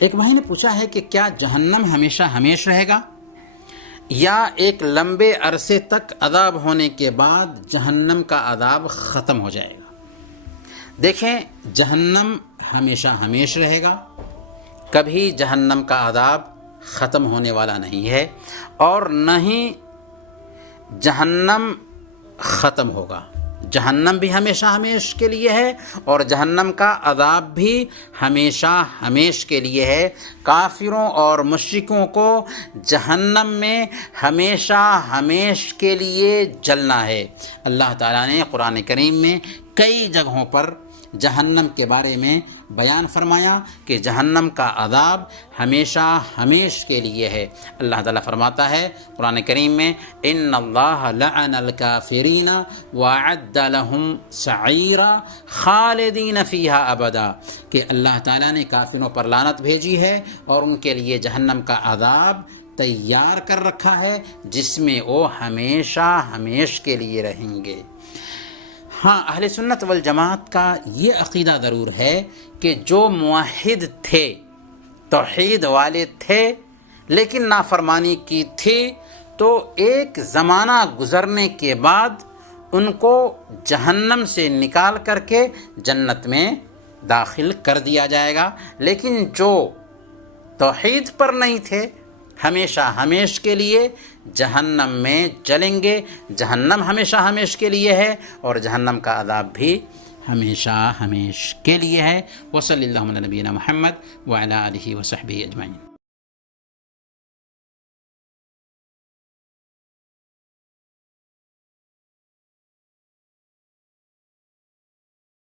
ایک بھائی نے پوچھا ہے کہ کیا جہنم ہمیشہ ہمیش رہے گا یا ایک لمبے عرصے تک عذاب ہونے کے بعد جہنم کا عذاب ختم ہو جائے گا؟ دیکھیں، جہنم ہمیشہ ہمیش رہے گا، کبھی جہنم کا عذاب ختم ہونے والا نہیں ہے، اور نہ ہی جہنم ختم ہوگا۔ جہنم بھی ہمیشہ ہمیش کے لیے ہے اور جہنم کا عذاب بھی ہمیشہ ہمیش کے لیے ہے۔ کافروں اور مشرکوں کو جہنم میں ہمیشہ ہمیش کے لیے جلنا ہے۔ اللہ تعالیٰ نے قرآن کریم میں کئی جگہوں پر جہنم کے بارے میں بیان فرمایا کہ جہنم کا عذاب ہمیشہ ہمیش کے لیے ہے۔ اللہ تعالیٰ فرماتا ہے قرآن کریم میں، ان اللہ لعن الکافرین واعد لهم سعیرا خالدین فیہا ابدا، کہ اللہ تعالیٰ نے کافروں پر لعنت بھیجی ہے اور ان کے لیے جہنم کا عذاب تیار کر رکھا ہے جس میں وہ ہمیشہ ہمیش کے لیے رہیں گے۔ ہاں، اہل سنت والجماعت کا یہ عقیدہ ضرور ہے کہ جو موحد تھے، توحید والے تھے، لیکن نافرمانی کی تھی، تو ایک زمانہ گزرنے کے بعد ان کو جہنم سے نکال کر کے جنت میں داخل کر دیا جائے گا۔ لیکن جو توحید پر نہیں تھے، ہمیشہ ہمیش کے لیے جہنم میں جلیں گے۔ جہنم ہمیشہ ہمیش کے لیے ہے اور جہنم کا عذاب بھی ہمیشہ ہمیش کے لیے ہے۔ وصلی اللہ علی نبینا محمد وعلی آلہ وصحبہ اجمعین۔